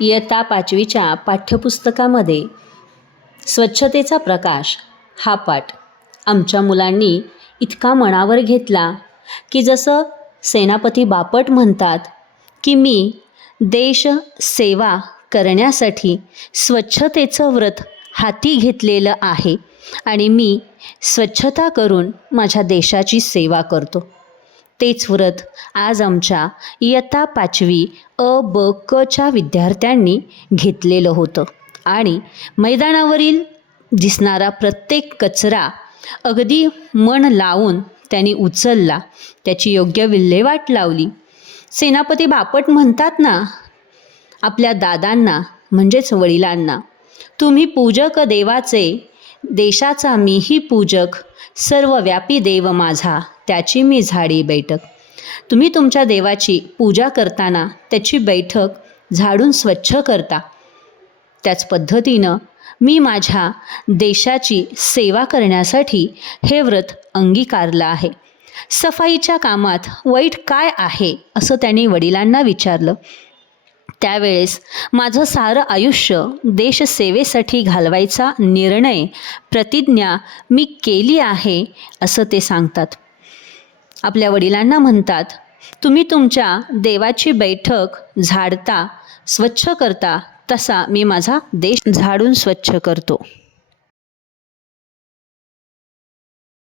इयत्ता पाचवीच्या पाठ्यपुस्तकामध्ये स्वच्छतेचा प्रकाश हा पाठ आमच्या मुलांनी इतका मनावर घेतला की जसं सेनापती बापट म्हणतात की मी देश सेवा करण्यासाठी स्वच्छतेचं व्रत हाती घेतलेलं आहे आणि मी स्वच्छता करून माझ्या देशाची सेवा करतो. तेच व्रत. आज आमच्या इयत्ता पाचवी अ ब क च्या विद्यार्थ्यांनी घेतलेलं होतं. आणि मैदानावरील दिसणारा प्रत्येक कचरा अगदी मन लावून त्यांनी उचलला. त्याची योग्य विल्हेवाट लावली. सेनापती बापट म्हणतात ना आपल्या दादांना म्हणजेच वडिलांना तुम्ही पूजक देवाचे देशाचा मीही पूजक सर्वव्यापी देव माझा त्याची मी झाडी बैठक. तुम्ही तुमच्या देवाची पूजा करताना त्याची बैठक झाडून स्वच्छ करता. त्याच पद्धतीनं मी माझ्या देशाची सेवा करण्यासाठी हे व्रत अंगीकारलं आहे. सफाईच्या कामात वाईट काय आहे असं त्यांनी वडिलांना विचारलं. त्यावेळेस माझं सारं आयुष्य देशसेवेसाठी घालवायचा निर्णय प्रतिज्ञा मी केली आहे असं ते सांगतात. आपल्या वडिलांना म्हणतात तुम्ही तुमच्या देवाची बैठक झाडता स्वच्छ करता तसा मी माझा देश झाडून स्वच्छ करतो.